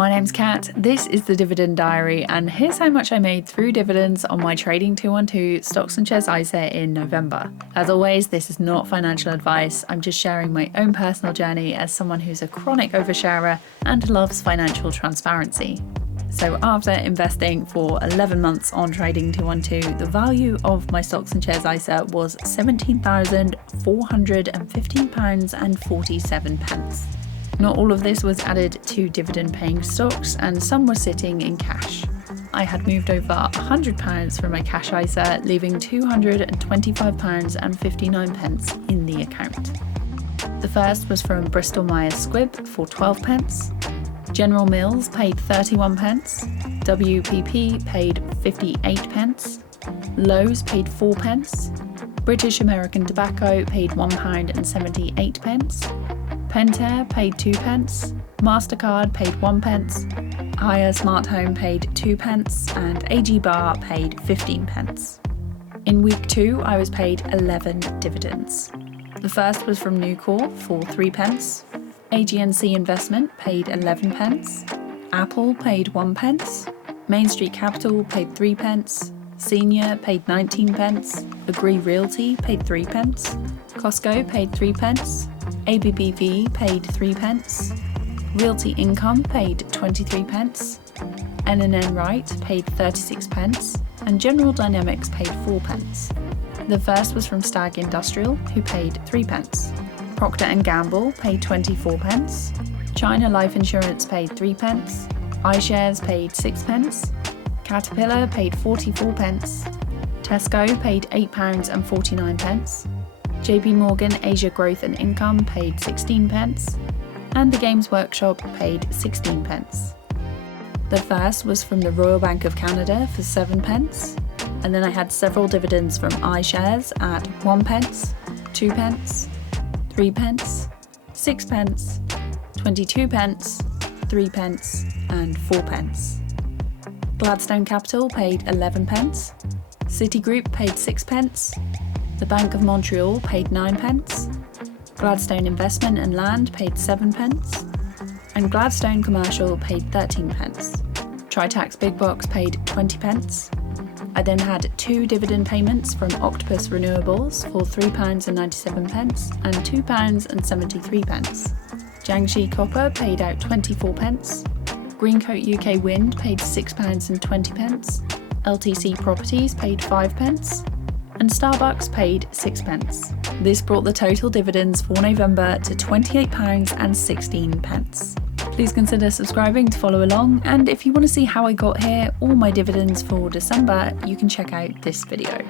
My name's Kat, this is the Dividend Diary, and here's how much I made through dividends on my Trading212 stocks and shares ISA in November. As always, this is not financial advice, I'm just sharing my own personal journey as someone who's a chronic oversharer and loves financial transparency. So after investing for 11 months on Trading212, the value of my stocks and shares ISA was £17,415.47. Not all of this was added to dividend-paying stocks, and some were sitting in cash. I had moved over £100 from my cash ISA, leaving £225.59 in the account. The first was from Bristol Myers Squibb for 12p. General Mills paid 31p. WPP paid 58p. Lowe's paid 4p. British American Tobacco paid £1.78. Pentair paid 2p, MasterCard paid 1p, Hire Smart Home paid 2p, and AG Bar paid 15p. In week 2, I was paid 11 dividends. The first was from Nucor for 3p, AGNC Investment paid 11p, Apple paid 1p, Main Street Capital paid 3p, Senior paid 19p, Agree Realty paid 3p, Costco paid 3p, ABBV paid 3p, Realty Income paid 23p, N&N Wright paid 36p, and General Dynamics paid 4p. The first was from Stag Industrial, who paid 3p. Procter & Gamble paid 24p, China Life Insurance paid 3p, iShares paid 6p, Caterpillar paid 44p, Tesco paid £8.49, JP Morgan Asia Growth and Income paid 16p, and the Games Workshop paid 16p. The first was from the Royal Bank of Canada for 7p, and then I had several dividends from iShares at 1p, 2p, 3p, 6p, 22p, 3p, and 4p. Gladstone Capital paid 11p, Citigroup paid 6p, the Bank of Montreal paid 9p, Gladstone Investment and Land paid 7p, and Gladstone Commercial paid 13p. Tritax Big Box paid 20p. I then had 2 dividend payments from Octopus Renewables for £3.97 and £2.73. Jiangxi Copper paid out 24p. Greencoat UK Wind paid £6.20. LTC Properties paid 5p. And Starbucks paid 6p. This brought the total dividends for November to £28.16. Please consider subscribing to follow along, and if you want to see how I got here or my dividends for December, you can check out this video.